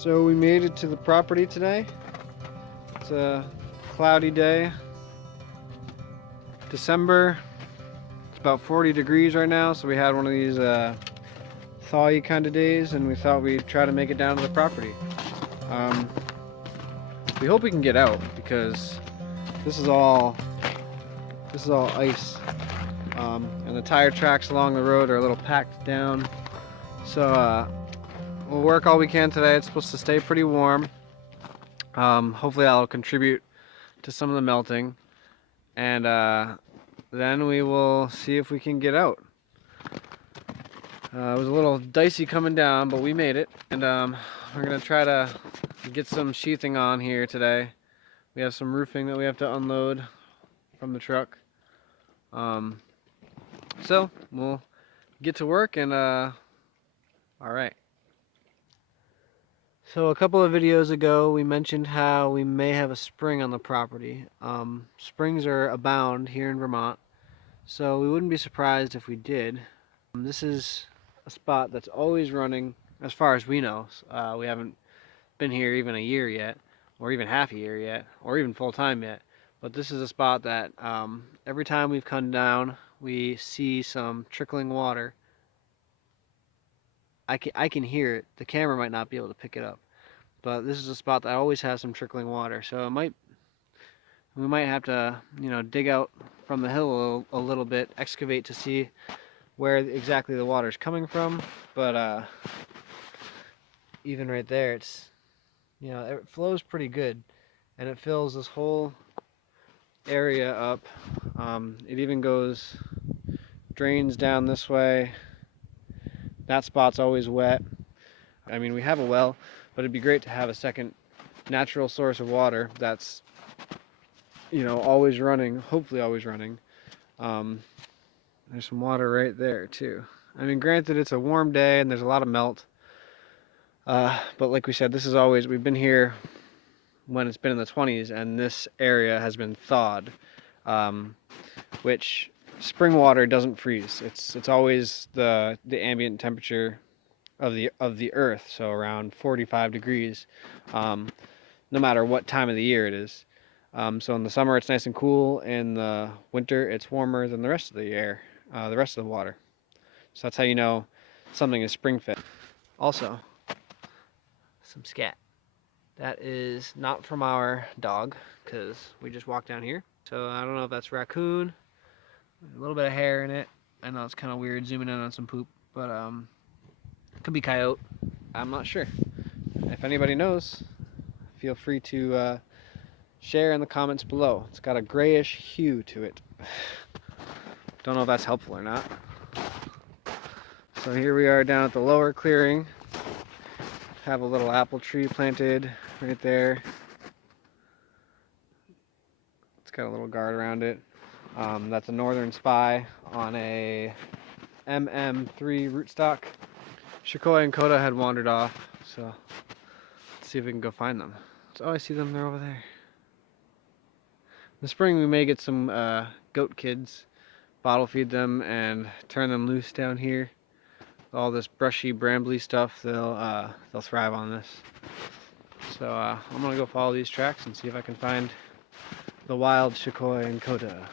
So we made it to the property today. It's a cloudy day. December. It's about 40 degrees right now, so we had one of these thawy kind of days, and we thought we'd try to make it down to the property. We hope we can get out because this is all ice, and the tire tracks along the road are a little packed down. So we'll work all we can today. It's supposed to stay pretty warm. Hopefully that'll contribute to some of the melting, and then we will see if we can get out. It was a little dicey coming down, but we made it, and we're gonna try to get some sheathing on here today. We have some roofing that we have to unload from the truck. So we'll get to work, and all right. So a couple of videos ago we mentioned how we may have a spring on the property. Springs are abound here in Vermont, so we wouldn't be surprised if we did. This is a spot that's always running as far as we know. We haven't been here even a year yet, or even half a year yet, or even full time yet. But this is a spot that every time we've come down we see some trickling water. I can hear it. The camera might not be able to pick it up, but this is a spot that always has some trickling water. So we might have to, dig out from the hill a little bit, excavate to see where exactly the water is coming from. But even right there, it's it flows pretty good, and it fills this whole area up. It even drains down this way. That spot's always wet. I mean, we have a well, but it'd be great to have a second natural source of water that's, always running, hopefully always running. There's some water right there too. I mean, granted, it's a warm day and there's a lot of melt. But like we said, we've been here when it's been in the 20s, and this area has been thawed, which spring water doesn't freeze. It's always the ambient temperature of the earth, so around 45 degrees, no matter what time of the year it is. So in the summer it's nice and cool. In the winter it's warmer than the rest of the air, the rest of the water. So that's how you know something is spring fed. Also, some scat. That is not from our dog, because we just walked down here. So I don't know if that's raccoon. A little bit of hair in it. I know it's kind of weird zooming in on some poop, but it could be coyote. I'm not sure. If anybody knows, feel free to share in the comments below. It's got a grayish hue to it. Don't know if that's helpful or not. So here we are down at the lower clearing. Have a little apple tree planted right there. It's got a little guard around it. That's a northern spy on a MM3 rootstock. Shikoi and Koda had wandered off, so let's see if we can go find them. Oh, I see them, they're over there. In the spring we may get some goat kids, bottle feed them, and turn them loose down here. All this brushy, brambly stuff, they'll thrive on this. So I'm gonna go follow these tracks and see if I can find the wild Shikoi and Koda.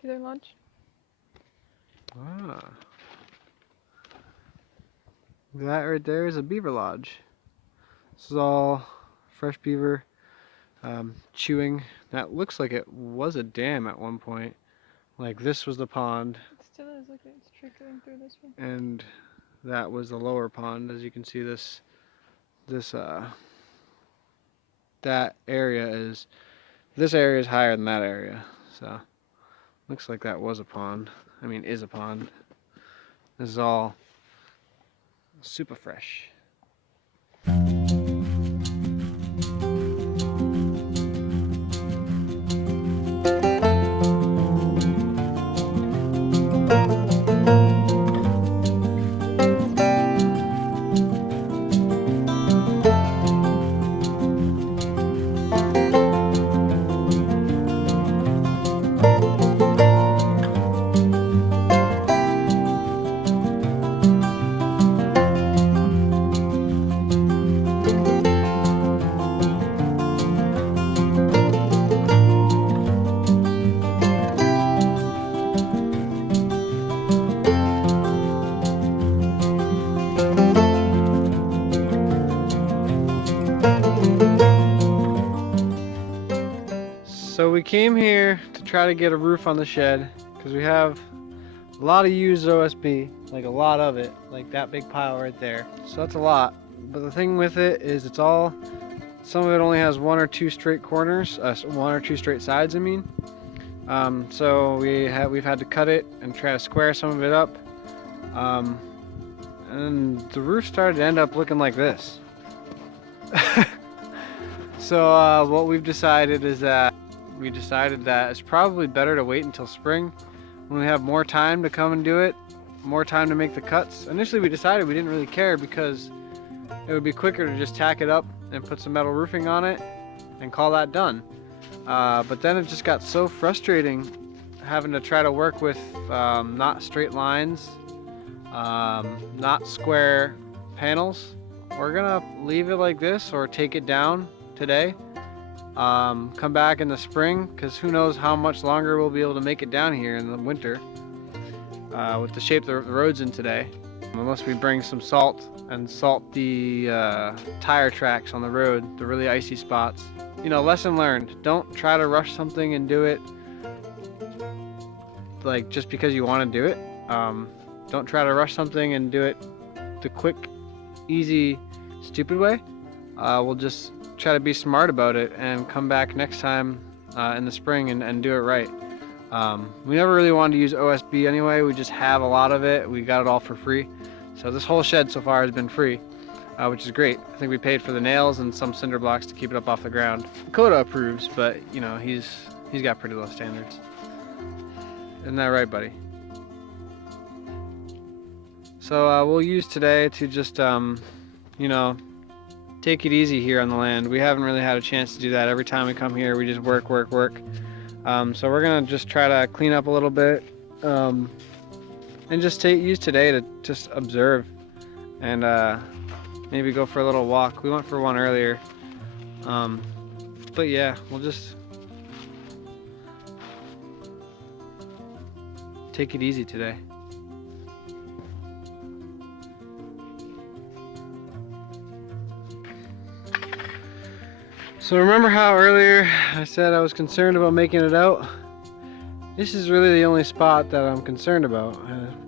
To their lodge. Ah. That right there is a beaver lodge. This is all fresh beaver chewing. That looks like it was a dam at one point. Like this was the pond. It still is, look, it's trickling through this one. And that was the lower pond. As you can see, that area is higher than that area. So looks like that was a pond. I mean, is a pond. This is all super fresh. we came here to try to get a roof on the shed because we have a lot of used OSB, like a lot of it, like that big pile right there. So that's a lot. But the thing with it is some of it only has one or two straight corners, one or two straight sides, I mean. So we've had to cut it and try to square some of it up. And the roof started to end up looking like this. So what we've decided is that it's probably better to wait until spring when we have more time to come and do it, more time to make the cuts. Initially we decided we didn't really care because it would be quicker to just tack it up and put some metal roofing on it and call that done. But then it just got so frustrating having to try to work with not straight lines, not square panels. We're gonna leave it like this or take it down today, come back in the spring, because who knows how much longer we'll be able to make it down here in the winter with the shape the road's in today, unless we bring some salt and salt the tire tracks on the road, the really icy spots. You know, lesson learned, don't try to rush something and do it like just because you want to do it. Don't try to rush something and do it the quick, easy, stupid way. We'll just try to be smart about it and come back next time in the spring and do it right. We never really wanted to use OSB anyway. We just have a lot of it. We got it all for free. So this whole shed so far has been free, which is great. I think we paid for the nails and some cinder blocks to keep it up off the ground. Coda approves, but you know, he's got pretty low standards. Isn't that right, buddy? So we'll use today to just, you know, take it easy here on the land. We haven't really had a chance to do that. Every time we come here, we just work. So we're gonna just try to clean up a little bit, and just use today to just observe and maybe go for a little walk. We went for one earlier, but yeah, we'll just take it easy today. So remember how earlier I said I was concerned about making it out? This is really the only spot that I'm concerned about.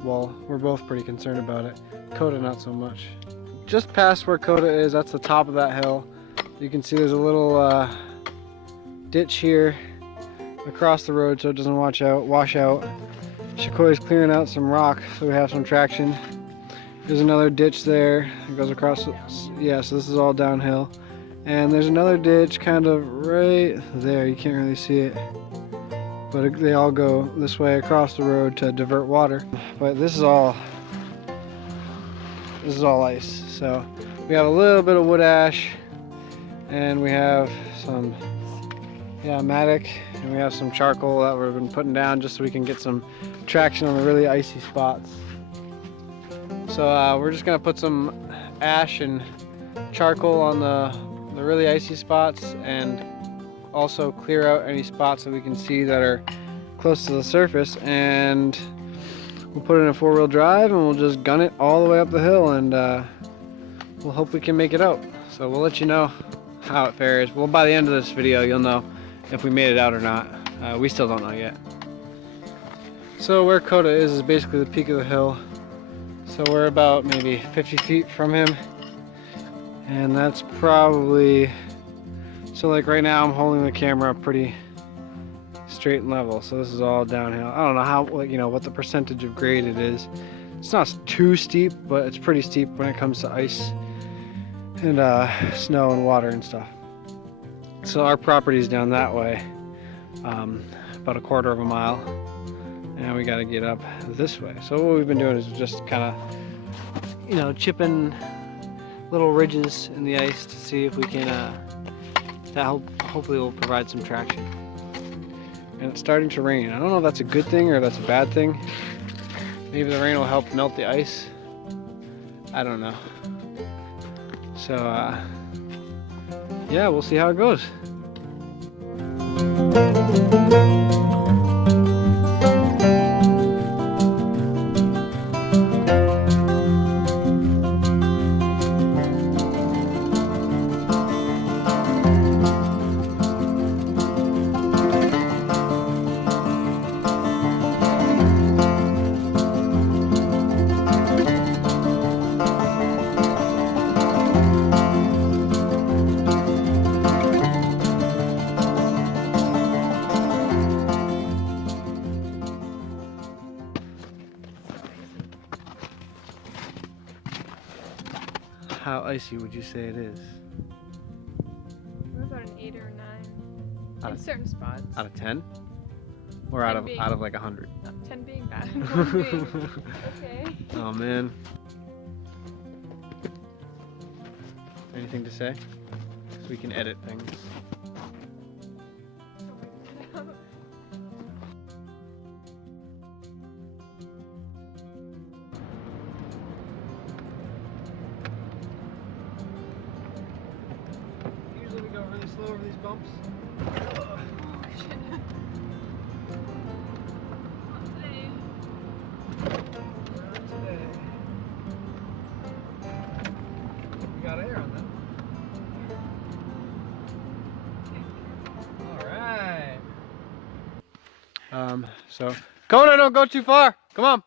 Well, we're both pretty concerned about it. Coda not so much. Just past where Coda is, that's the top of that hill. You can see there's a little ditch here across the road so it doesn't wash out. Shakoi's clearing out some rock so we have some traction. There's another ditch there. It goes across, yeah, so this is all downhill. And there's another ditch kind of right there. You can't really see it, but they all go this way across the road to divert water. But this is all ice. So we have a little bit of wood ash, and we have some mattock, and we have some charcoal that we've been putting down just so we can get some traction on the really icy spots. So we're just gonna put some ash and charcoal on the really icy spots, and also clear out any spots that we can see that are close to the surface, and we'll put it in a 4-wheel drive and we'll just gun it all the way up the hill, and we'll hope we can make it out. So we'll let you know how it fares. Well, by the end of this video you'll know if we made it out or not. We still don't know yet. So where Coda is basically the peak of the hill. So we're about maybe 50 feet from him. And that's probably, so like right now I'm holding the camera up pretty straight and level. So this is all downhill. I don't know how, you know, what the percentage of grade it is. It's not too steep, but it's pretty steep when it comes to ice and snow and water and stuff. So our property's down that way, about a 1/4 mile. And we got to get up this way. So what we've been doing is just kind of, you know, chipping little ridges in the ice to see if we can, that hopefully will provide some traction. And it's starting to rain. I don't know if that's a good thing or that's a bad thing. Maybe the rain will help melt the ice. I don't know. So yeah, we'll see how it goes. How icy would you say it is? What about an 8 or a 9? Out In of- certain spots. Out of 10? Or 10 out of being- out of like 100? 10 being bad and 1 being okay. Oh man. Anything to say? So we can edit things. Usually we go really slow over these bumps. Not today. We got air on that. Alright. So Kona, don't go too far. Come on.